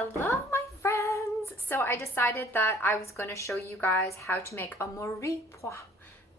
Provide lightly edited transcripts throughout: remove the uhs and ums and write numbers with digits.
Hello, my friends! So I decided that I was going to show you guys how to make a Mire-Poix.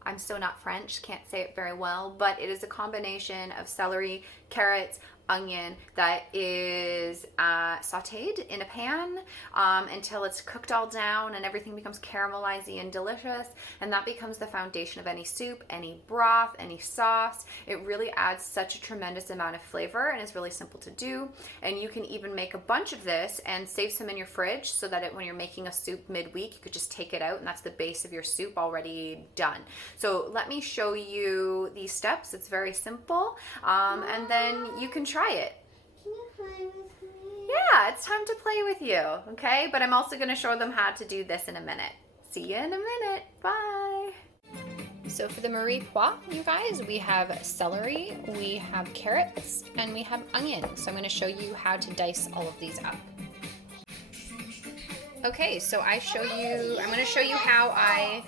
I'm still not French, can't say it very well, but it is a combination of celery, carrots, onion that is sauteed in a pan until it's cooked all down and everything becomes caramelized and delicious, and that becomes the foundation of any soup, any broth, any sauce. It really adds such a tremendous amount of flavor and is really simple to do, and you can even make a bunch of this and save some in your fridge so that when you're making a soup midweek you could just take it out and that's the base of your soup already done. So let me show you these steps. It's very simple, and then you can try it. Can you play with me? Yeah, it's time to play with you, okay? But I'm also going to show them how to do this in a minute. See you in a minute. Bye. So for the Mire-Poix, you guys, we have celery, we have carrots, and we have onion. So I'm going to show you how to dice all of these up. Okay, so I'm going to show you how I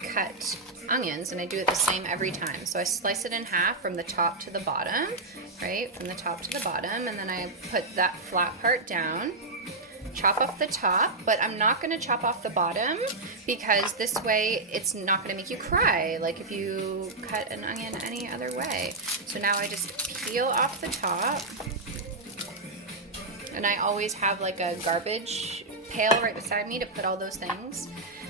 cut onions, and I do it the same every time. So I slice it in half from the top to the bottom, right? From the top to the bottom, and then I put that flat part down, chop off the top, but I'm not going to chop off the bottom because this way it's not going to make you cry like if you cut an onion any other way. So now I just peel off the top. And I always have like a garbage pail right beside me to put all those things.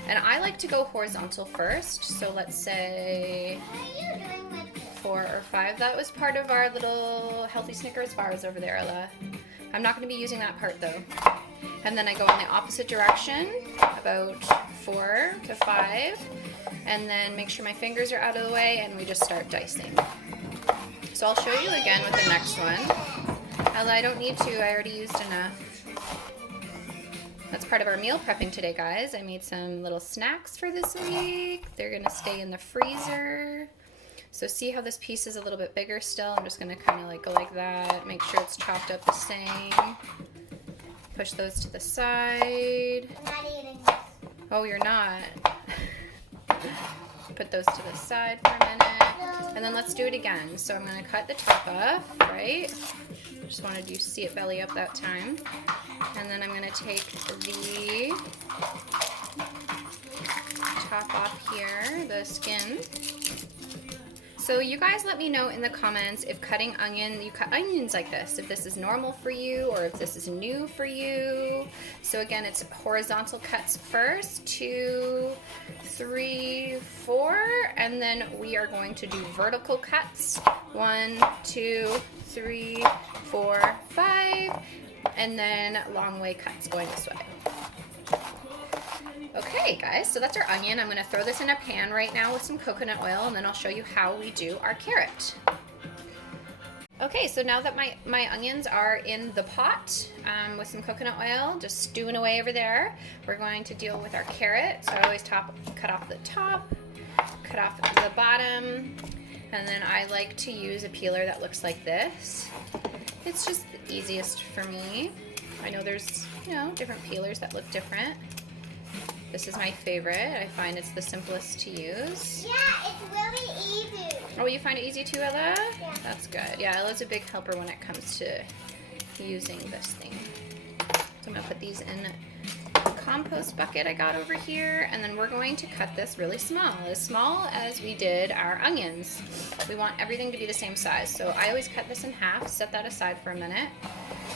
And I like to go horizontal first. So let's say What are you doing with this? 4 or 5. That was part of our little healthy Snickers bars over there, Ella. I'm not going to be using that part though. And then I go in the opposite direction, about 4 to 5. And then make sure my fingers are out of the way and we just start dicing. So I'll show you again with the next one. Ella, I don't need to, I already used enough. That's part of our meal prepping today, guys. I made some little snacks for this week. They're gonna stay in the freezer. So see how this piece is a little bit bigger still? I'm just gonna kind of like go like that, make sure it's chopped up the same. Push those to the side. I'm not eating this. Oh, you're not. Put those to the side for a minute. And then let's do it again. So I'm gonna cut the top off, right? Just wanted you to see it belly up that time. And then I'm going to take the top off here, the skin. So you guys let me know in the comments if cutting onion, you cut onions like this, if this is normal for you or if this is new for you. So again, it's horizontal cuts first, 2, 3, 4, and then we are going to do vertical cuts, 1, 2, 3, 4, 5, and then long way cuts going this way. Okay guys, so that's our onion. I'm gonna throw this in a pan right now with some coconut oil, and then I'll show you how we do our carrot. Okay, so now that my onions are in the pot with some coconut oil, just stewing away over there, we're going to deal with our carrot. So I always cut off the top, cut off the bottom, and then I like to use a peeler that looks like this. It's just the easiest for me. I know there's, different peelers that look different. This is my favorite. I find it's the simplest to use. Yeah, it's really easy. Oh, you find it easy too, Ella? Yeah. That's good. Yeah, Ella's a big helper when it comes to using this thing. So I'm gonna put these in the compost bucket I got over here, and then we're going to cut this really small as we did our onions. We want everything to be the same size. So I always cut this in half, set that aside for a minute,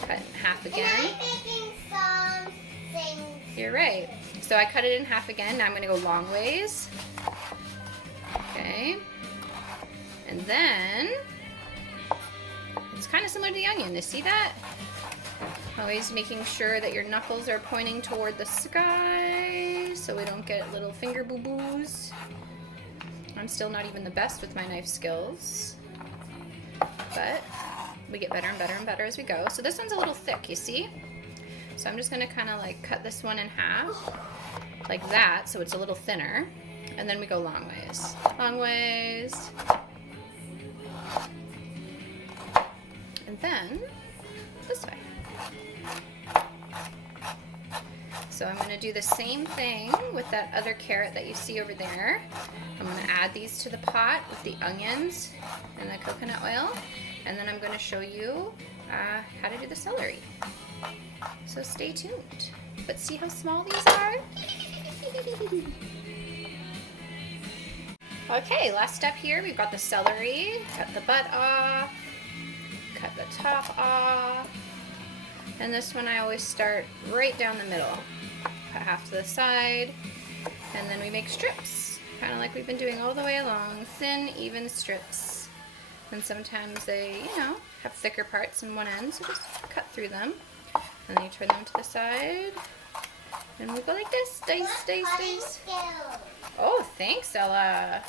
cut in half again. And I'm thinking some things. You're right. So I cut it in half again. Now I'm going to go long ways. Okay. And then it's kind of similar to the onion. You see that? Always making sure that your knuckles are pointing toward the sky so we don't get little finger boo-boos. I'm still not even the best with my knife skills, but we get better and better and better as we go. So this one's a little thick, you see? So I'm just going to kind of like cut this one in half like that so it's a little thinner, and then we go long ways. Long ways. And then this way. So I'm going to do the same thing with that other carrot that you see over there. I'm going to add these to the pot with the onions and the coconut oil, and then I'm going to show you how to do the celery. So stay tuned. But see how small these are? Okay, last step here, we've got the celery. Cut the butt off, cut the top off. And this one I always start right down the middle. Cut half to the side, and then we make strips, kind of like we've been doing all the way along, thin, even strips. And sometimes they, have thicker parts in one end, so just cut through them. And then you turn them to the side, and we go like this, dice, dice, dice. Oh, thanks, Ella.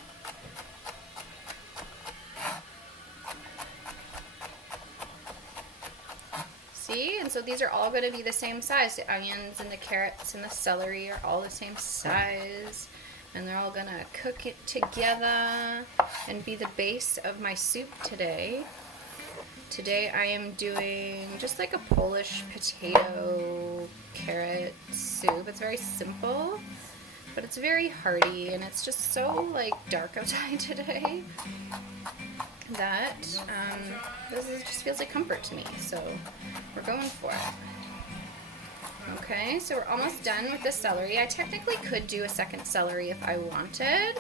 See, and so these are all going to be the same size. The onions and the carrots and the celery are all the same size. And they're all going to cook it together and be the base of my soup today. Today I am doing just like a Polish potato carrot soup. It's very simple, but it's very hearty, and it's just so like dark outside today that just feels like comfort to me, so we're going for it. Okay, so we're almost done with the celery. I technically could do a second celery if I wanted.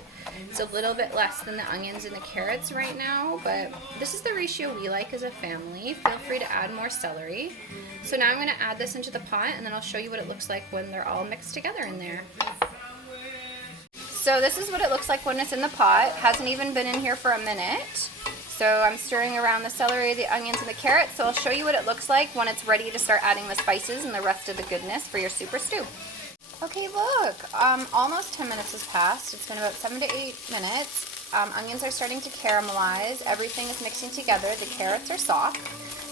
It's a little bit less than the onions and the carrots right now, but this is the ratio we like as a family. Feel free to add more celery. So now I'm going to add this into the pot, and then I'll show you what it looks like when they're all mixed together in there. So this is what it looks like when it's in the pot. Hasn't even been in here for a minute. So I'm stirring around the celery, the onions, and the carrots. So I'll show you what it looks like when it's ready to start adding the spices and the rest of the goodness for your super stew. Okay, look, almost 10 minutes has passed. It's been about 7 to 8 minutes. Onions are starting to caramelize. Everything is mixing together. The carrots are soft.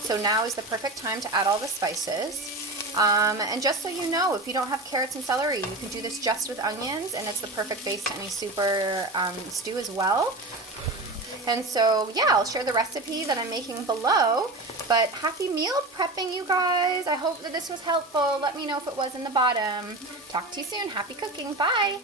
So now is the perfect time to add all the spices. And just so you know, if you don't have carrots and celery, you can do this just with onions, and it's the perfect base to any super stew as well. And so, yeah, I'll share the recipe that I'm making below. But happy meal prepping, you guys. I hope that this was helpful. Let me know if it was in the bottom. Talk to you soon. Happy cooking. Bye.